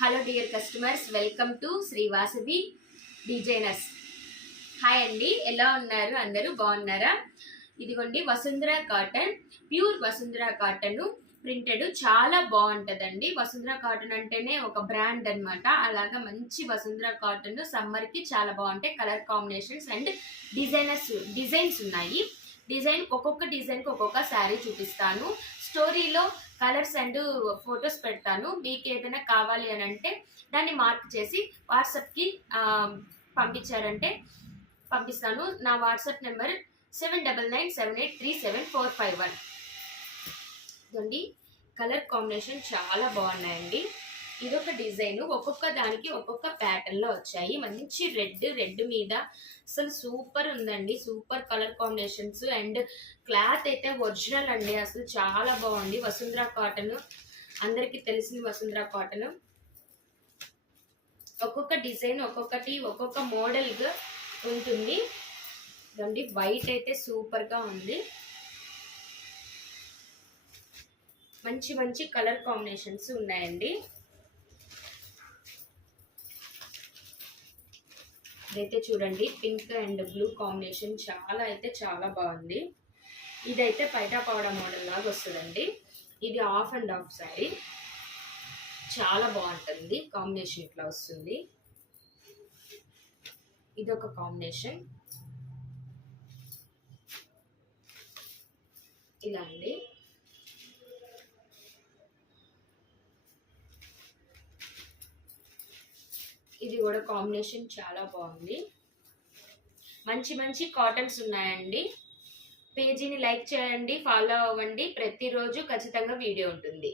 Hello dear customers, welcome to Sri Vasavi designers. Hi అండి, ఎలా ఉన్నారు? అందరూ బాగున్నారా? ఇదిగోండి Vasundhara cotton, pure Vasundhara cotton printed చాలా బాగుంటుందండి. వసుంధర కాటన్ అంటేనే ఒక బ్రాండ్ అనమాట. అలాగా మంచి వసుంధర కాటన్ సమ్మర్కి చాలా బాగుంటాయి. కలర్ కాంబినేషన్స్ అండ్ డిజైన్స్ ఉన్నాయి. ఒక్కొక్క డిజైన్కి ఒక్కొక్క శారీ చూపిస్తాను. స్టోరీలో కలర్స్ అండ్ ఫొటోస్ పెడతాను. మీకు ఏదైనా కావాలి అని అంటే దాన్ని మార్క్ చేసి వాట్సాప్కి పంపించారంటే పంపిస్తాను. నా వాట్సాప్ నెంబర్ 7997837451. ఇదండి కలర్ కాంబినేషన్ చాలా బాగున్నాయండి. ఇదొక డిజైన్, ఒక్కొక్క దానికి ఒక్కొక్క ప్యాటర్న్లో వచ్చాయి. మంచి రెడ్ మీద అసలు సూపర్ ఉందండి. Super colour combinations and cloth అయితే ఒరిజినల్ అండి. అసలు చాలా బాగుంది. వసుంధర కాటన్ అందరికీ తెలిసింది. వసుంధర కాటన్ ఒక్కొక్క డిజైన్ ఒక్కొక్క మోడల్గా ఉంటుంది. ఇదండి వైట్ అయితే సూపర్గా ఉంది. మంచి కలర్ కాంబినేషన్స్ ఉన్నాయండి. ఇదైతే చూడండి, పింక్ అండ్ బ్లూ కాంబినేషన్ చాలా బాగుంది. ఇదైతే పైటా పౌడా మోడల్ లాగా వస్తుందండి. ఇది ఆఫ్ అండ్ ఆఫ్ శారీ, చాలా బాగుంటుంది. కాంబినేషన్ ఇట్లా వస్తుంది. ఇదొక కాంబినేషన్, ఇలా అండి. ఇది కూడా కాంబినేషన్ చాలా బాగుంది. మంచి కాటన్స్ ఉన్నాయండి. పేజీని లైక్ చేయండి, ఫాలో అవ్వండి. ప్రతిరోజు ఖచ్చితంగా వీడియో ఉంటుంది.